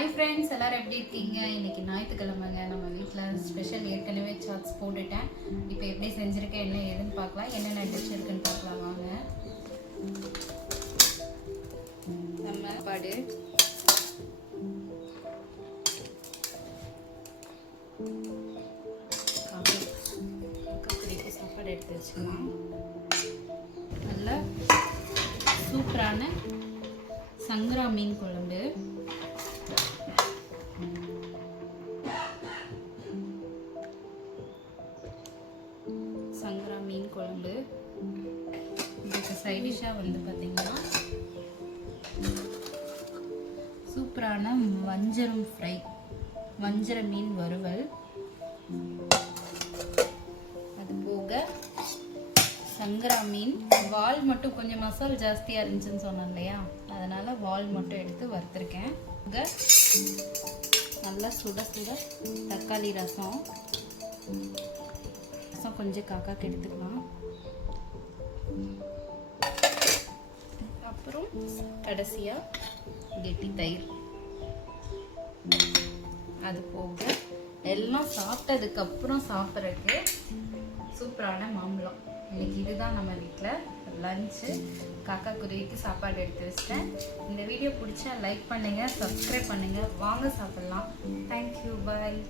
Hi friends, எல்லாரும் எப்படி இருக்கீங்க? இன்னைக்கு ஞாயிற்றுக்கிழமைங்க. நம்ம வீட்டில் ஸ்பெஷல் ஏற்கனவே சாட்ஸ் போட்டுட்டேன். இப்போ எப்படி செஞ்சுருக்கேன், என்ன ஏதுன்னு பார்க்கலாம். என்னென்ன டிஷ் இருக்குன்னு பார்க்கலாம் வாங்க. நம்ம சாப்பாடு, கறிக்கு சாப்பாடு எடுத்து வச்சுக்கலாம். நல்லா சூப்பரான சங்கரா மீன் குழம்பு, சங்கரா மீன் குழம்பு. இதுக்கு சைட் டிஷ்ஷாக வந்து பார்த்தீங்கன்னா சூப்பரான வஞ்சரம் ஃப்ரை, வஞ்சர மீன் வறுவல். அது போக சங்கரா மீன் வால் மட்டும் கொஞ்சம் மசால் ஜாஸ்தியாக இருந்துச்சுன்னு சொன்னேன் இல்லையா, அதனால் வால் மட்டும் எடுத்து வறுத்துருக்கேன். நல்லா சுட சுட தக்காளி ரசம் கொஞ்சம் காக்காக்கு எடுத்துக்கலாம். அப்புறம் கடைசியாக கெட்டி தயிர். அது போக எல்லாம் சாப்பிட்டதுக்கப்புறம் சாப்பிட்றதுக்கு சூப்பரான மாம்பழம். இன்னைக்கு இதுதான் நம்ம வீட்டில் லஞ்சு. காக்கா குருவிக்கு சாப்பாடு எடுத்து வச்சிட்டேன். இந்த வீடியோ பிடிச்சா லைக் பண்ணுங்கள், சப்ஸ்கிரைப் பண்ணுங்கள். வாங்க சாப்பிட்லாம். தேங்க்யூ, பாய்.